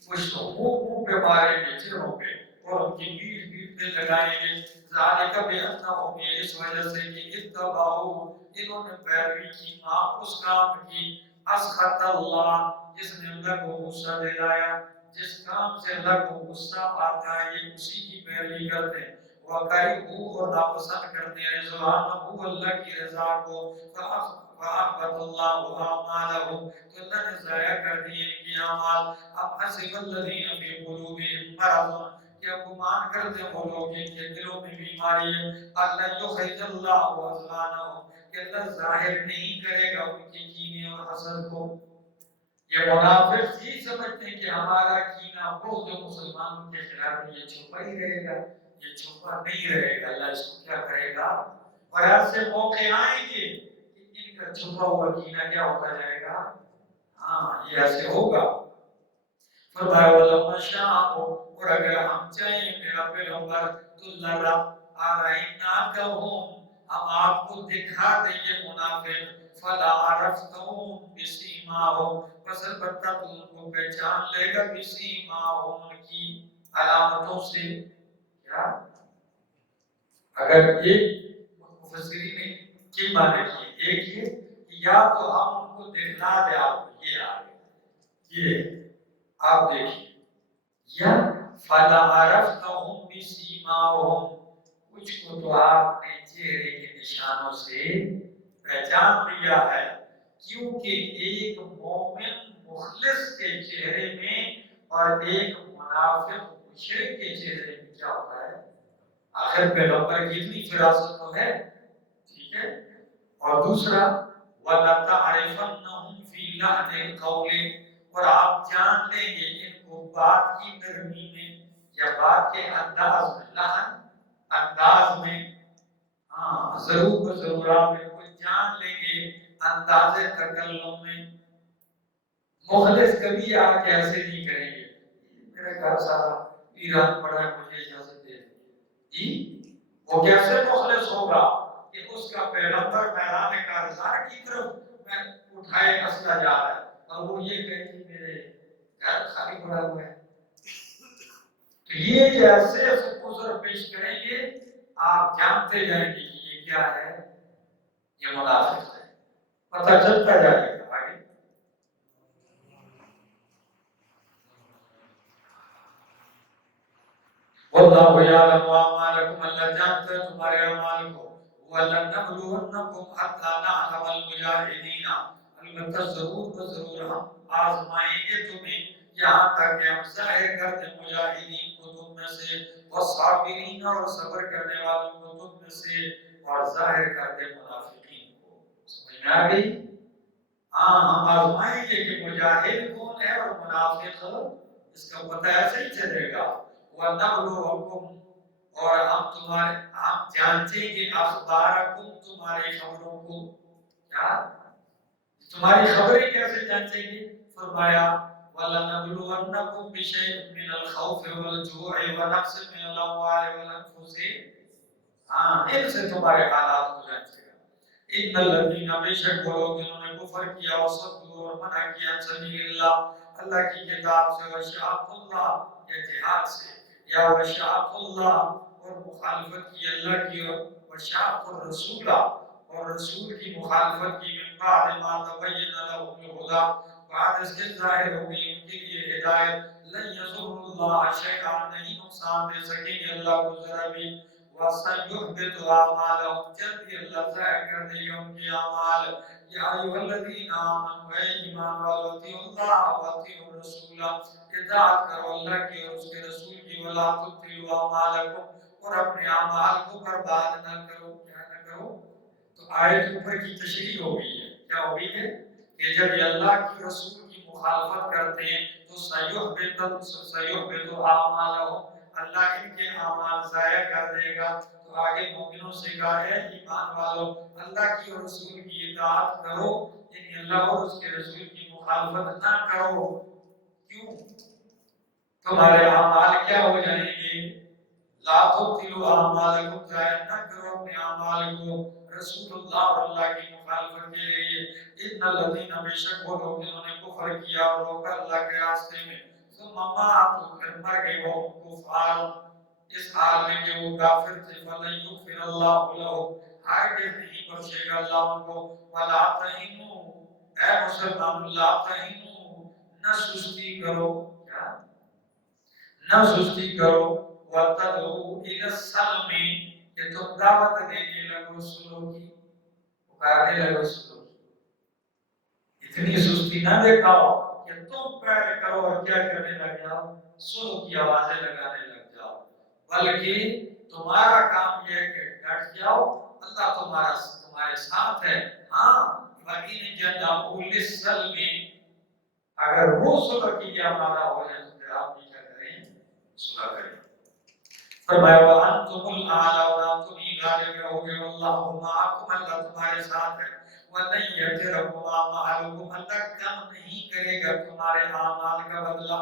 پشتوں منہ پہ ماریں گے چہروں پہ اور ان کی پیٹھ پہ لگائیں گے. ذالک بانہم یہ اس وجہ سے کہ اتبعوا انہوں نے پیروی کی ما اس کام کی اسخط اللہ جس نے اللہ کو غصہ دلایا. جس کام سے اللہ کو غصہ آتا ہے یہ اسی کی پیروی کرتے ہیں. وَكَرِهُوا اور ناپسند کرتے ہیں رضوانہ اللہ کی رضا کو. فَأَحْبَطَ اللَّهُ أَعْمَالَهُمْ تو اللہ نے ضائع کر دیے ان کے اعمال. أَمْ حَسِبَ الَّذِينَ فِي قُلُوبِهِم مَرَضٌ کیا گمان کرتے ہیں وہ لوگ جن کے دلوں میں بیماری ہے، اللہ یخرج اللہ اضغانہم، کہ اللہ ظاہر نہیں کرے گا ان کے کینے اور حسد کو۔ یہ منافق ہی سمجھتے ہیں کہ ہمارا کینہ وہ جو مسلمانوں کے خلاف یہ چھپا ہی رہے گا، یہ چھپا نہیں رہے گا، اللہ اس کو کیا کرے گا، اور ایسے موقع آئیں گے کہ ان کا چھپا ہوا کینہ کیا ہوتا جائے گا، ہاں یہ ایسے ہوگا۔ فرمایا وَلَوْ نَشَاءُ، اور اگر ہم چاہیں میرا پیغمبر تو لَرَا أَرَيْنَاكَهُمْ، ہم آپ کو دکھا دیں یہ منافق، فَلَا عَرَفْتَهُمْ بِسِيمَاهُمْ، پس البتہ تو ان کو پہچان لے گا بِسِيمَاهُمْ، ان کی علامتوں سے۔ کیا اگر ایک مفسرین نے کی معنی کی، ایک یہ کہ یا تو ہم ان کو دکھلا دیں آپ کو، یہ آگے یہ آپ دیکھیں، یا فَلَا عَرَفْتَهُمْ بِسِيمَاهُمْ، کچھ کو تو آپ نے چہرے کے نشانوں سے پہچان لیا ہے، کیونکہ ایک مومن مخلص کے چہرے میں اور ایک منافق مشرک کے چہرے میں کیا ہوتا ہے، آخر پیغمبر کی اتنی فراست تو ہے، ٹھیک ہے۔ اور دوسرا وَلَتَعْرِفَنَّهُمْ فِي لَحْنِ الْقَوْلِ، اور آپ جان لیں گے ان کو بات کی نرمی میں یا بات کے انداز میں، لحن انداز میں، ہاں ضرور ضرور آپ ان کو جان لیں گے انداز تکلم میں۔ مخلص کبھی آ کے ایسے نہیں کریں گے، میرا گھر سارا ایران پڑا ہے مجھے اجازت دے جی، وہ کیسے مخلص ہوگا کہ اس کا پیغمبر میدان کارزار کی طرف میں اٹھائے اسلحہ جا رہا ہے اور وہ یہ کہے کہ میرے گھر خالی پڑا ہوا ہے، تو یہ جیسے عذر پیش کریں گے آپ جانتے جائیں گے کہ یہ کیا ہے، یہ منافق ہے، پتہ چلتا جائے گا آگے۔ واللہ یعلم اعمالکم، اللہ جانتا ہے تمہارے اعمال کو، وَلَنَبْلُوَنَّكُمْ حَتَّى نَعْلَمَ الْمُجَاهِدِينَ، البتہ ضرور ہم آزمائیں گے تمہیں یہاں تک کہ ہم ظاہر کر دیں مجاہدین کو تم میں سے، والصابرین اور صبر کرنے والوں کو تم میں سے، اور ظاہر کر دیں منافقین کو۔ سمجھ میں آ گئی؟ ہاں ہم آزمائیں گے کہ مجاہد کون ہے اور منافق، اس کا پتہ ایسے ہی چلے گا۔ وَنَبْلُوَكُمْ، اور ہم جانچیں گے اخبارکم، تمہاری خبروں کو، کیا تمہاری خبریں کیسے جانچیں گے، فرمایا وَلَنَبْلُوَنَّكُمْ بِشَيْءٍ مِّنَ الْخَوْفِ وَالْجُوعِ وَنَقْصٍ مِّنَ الْأَمْوَالِ وَالْأَنفُسِ، ہاں ان سے تمہارے حالات کو جانچے گا۔ ان الذین، بے شک وہ لوگ جنہوں نے کفر کیا وصدوا اور منع کیا سبیل اللہ، اللہ کی کتاب سے، وشاق اللہ یا جہاد سے، یا وشاق اللہ اور مخالفت کی اللہ کی، اور وشاق الرسول اور رسول کی مخالفت کی، من بعد ما تبین لهم الہدی، بعد اس کے ظاہر ہو گئی ان کے لیے ہدایت، لن یضر اللہ شیئا، نہیں نقصان دے سکیں گے اللہ کو ذرا بھی، وَسَيُحْبِطُ أَعْمَالَهُمْ، جلدی اللہ ضائع کر دے گا ان کے اعمال۔ یا ایھا الذین آمنوا، اے ایمان والو، اطیعوا اللہ واطیعوا الرسول، اطاعت کرو اللہ کی اور اس کے رسول کی، ولا تبطلوا اعمالکم، اور اپنے اعمال کو برباد نہ کرو، کیا نہ کرو۔ تو آیت اوپر کی تشریح ہو گئی ہے، کیا ہو گئی ہے کہ جب یہ اللہ کی رسول کی مخالفت کرتے ہیں تو سیحبط اعمالهم، اللہ ان کے اعمال ضائع کر دے گا۔ تو آگے مومنوں سے کہا ہے ایمان والو اللہ کی اور رسول کی اطاعت کرو، یعنی اللہ اور اس کے رسول کی مخالفت نہ کرو، کیوں؟ تمہارے اعمال کیا ہو جائیں گے، لا تبطلوا اعمالکم، ضائع نہ کرو اپنے اعمال کو رسول اللہ اور اللہ کی مخالفت کے لیے۔ ان الذین، بے شک وہ لوگ جنہوں نے کفر کیا اور روکا اللہ کے راستے میں، ثم ماتوا، پھر مر گئے وہ کفار، اس حال میں کہ وہ کافر تھے، فلن یغفر اللہ لهم، ہرگز نہیں بخشے گا اللہ ان کو، ولا تہنوا، اے مسلمان لا تہنوا، نہ سستی کرو، کیا نہ سستی کرو، وَتَدْعُوا إِلَى السَّلْمِ، کہ تم دعوت دینے لگو سلو کی، پکارنے لگو سلو کی، اتنی سستی نہ دکھاؤ کہ تم پہل کرو اور کیا کرنے لگ جاؤ، سلو کی آوازیں لگانے لگ جاؤ۔ بلکہ تمہارا کام یہ ہے کہ ڈٹ جاؤ، اللہ تمہارے ساتھ ہے۔ ہاں وَإِنْ جَنَحُوا لِلسَّلْمِ، اگر وہ صلح کے لیے آمادہ ہو جائے تو پھر آپ بھی کیا کریں؟ صلح کریں۔ فرمایا وَأَنْتُمُ الْأَعْلَوْنَ، تم ہی غالب رہو گے، وَاللَّهُ مَعَكُمْ، اللہ تمہارے ساتھ ہے، وَلَنْ يَتِرَكُمْ أَعْمَالُكُمْ، اللہ کم نہیں کرے گا تمہارے اعمال کا بدلہ۔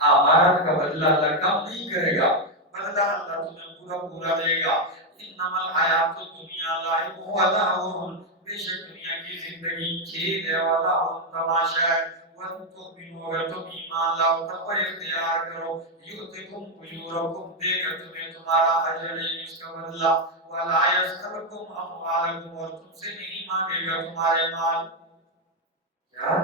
اعمال کا بدلہ اللہ کم نہیں کرے گا، بدلہ اللہ تمہیں پورا پورا دے گا۔ انما الحیات الدنیا لعب و لہو، بے شک دنیا کی زندگی کھیل ہے، و لہو تماشا ہے، وَإِن تُؤْمِنُوا، اگر تم ایمان لاؤ، تقوی اختیار کرو، یؤتکم اجورکم، دے گا تمہیں تمہارا اجر، اس کا بدلہ، ولا یسألکم اموالکم، اور تم سے نہیں مانگے گا تمہارے مال۔ کیا؟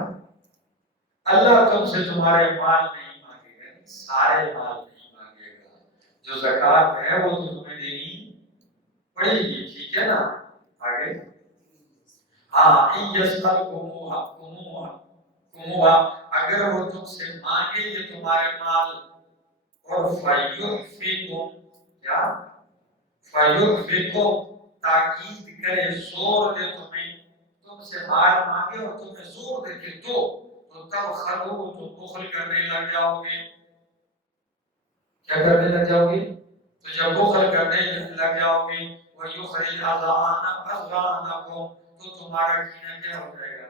اللہ تم سے تمہارے مال نہیں مانگے گا، سارے مال نہیں مانگے گا، جو زکوٰۃ ہے وہ تو تمہیں دینی پڑے گی، ٹھیک ہے نا؟ آگے ہاں کموہا، اگر وہ تم سے مانگے یہ تمہارے مال، اور فیکم، کیا فیکم، تاکید کرے، زور دے تمہیں، تم سے مال مانگے اور تمہیں زور دے کے دو، تو تب خلو، تم بخل کرنے لگ جاؤ گے۔ کیا کرنے لگ جاؤ گے؟ تو جب بخل کرنے لگ جاؤ گے، وَيُخْرِجْ أَضْغَانَكُمْ، تو تمہارا کینہ کیا ہو جائے گا؟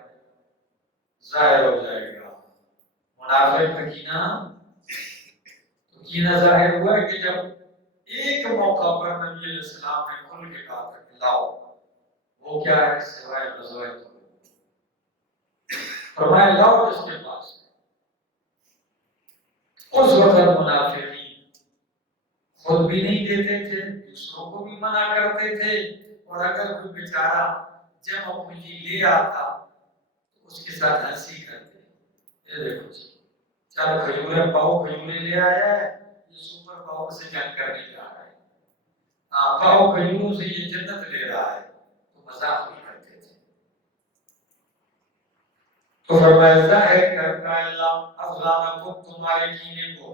ظاہر ہو جائے گا۔ منافق کا کینہ، تو کینہ ظاہر ہوا کہ جب ایک موقع پر نبی علیہ السلام نے کھل کے کہا تھا کہ لاؤ، وہ کیا ہے؟ سوائے غزوہ تبوک، فرمایا لاؤ جس کے پاس۔ اس وقت منافقین خود بھی نہیں دیتے تھے، دوسروں کو بھی منع کرتے تھے، اور اگر کوئی بیچارہ جمع پونجی لے آتا تو اس کے ساتھ ہنسی کرتے، یہ دیکھو جی چل کھجوریں پاؤ کھجوریں لے آیا ہے، یہ سپر پاؤ سے جنگ کرنے جا رہا ہے، پاؤ کھجوروں سے یہ جنت لے رہا ہے، تو مذاق بھی کرتے تھے۔ تو فرمایا ظاہر کرتا ہے اللہ اضغانکم، تمہارے کینے کو،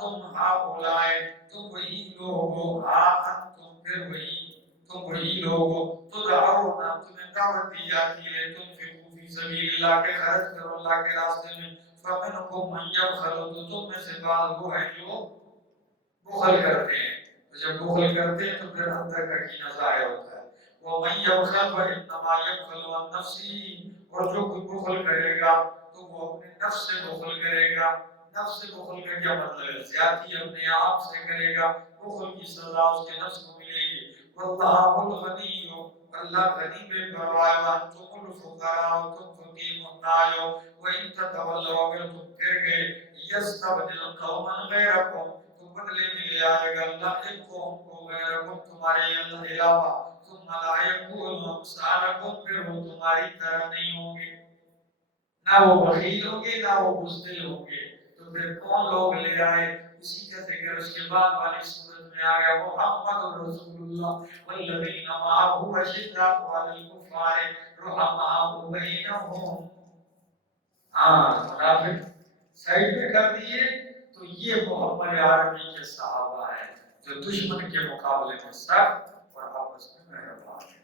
تم ہاؤلائے، تم وہی لوگ ہو، انتم، پھر وہی، تم وہی لوگ ہو، تدعون، تمہیں دعوت دی جاتی ہے، تنفقوا فی سبیل اللہ، کہ خرچ کرو اللہ کے راستے میں، فمنکم من یبخل، تو تم میں سے بعض وہ ہیں جو بخل کرتے ہیں، تو جب بخل کرتے ہیں تو پھر اندر کا کینہ ظاہر ہوتا ہے۔ وَمَن يَبْخَلْ فَإِنَّمَا يَبْخَلُ عَن نَفْسِهِ، اور جو کوئی بخل کرے گا تو وہ اپنے نفس سے بخل کرے گا۔ نفس سے بخل کا کیا مطلب ہے؟ زیادتی اپنے آپ سے کرے گا، بخل کی سزا اس کے نفس کو ملے گی۔ وَاللَّهُ الْغَنِيُّ، اللہ غنی بے پرواہ ہے، وَأَنْتُمُ الْفُقَرَاءُ، تم فقیر محتاج ہو، وَإِن تَتَوَلَّوْا، اگر تم پھر گئے، يَسْتَبْدِلْ قَوْمًا غَيْرَكُمْ، تو بدلے میں لے آئے گا اللہ ایک قوم کو، غیرکم، تمہارے علاوہ، ثم لا يكونوا امثالكم، پھر وہ تمہاری طرح نہیں ہوں گے، نہ وہ بخیل ہوں گے نہ وہ بزدل ہوں گے، تو پھر کون لوگ لے آئے؟ اسی کا ذکر اس کے بعد والی سورت میں آ گیا، محمد رسول اللہ والذین معه اشداء علی الکفار رحماء بینہم۔ منافق سائڈ پہ کر دیے تو یہ محمد عربی کے صحابہ ہیں جو دشمن کے مقابلے میں سخت اور آپس میں مہربان ہیں۔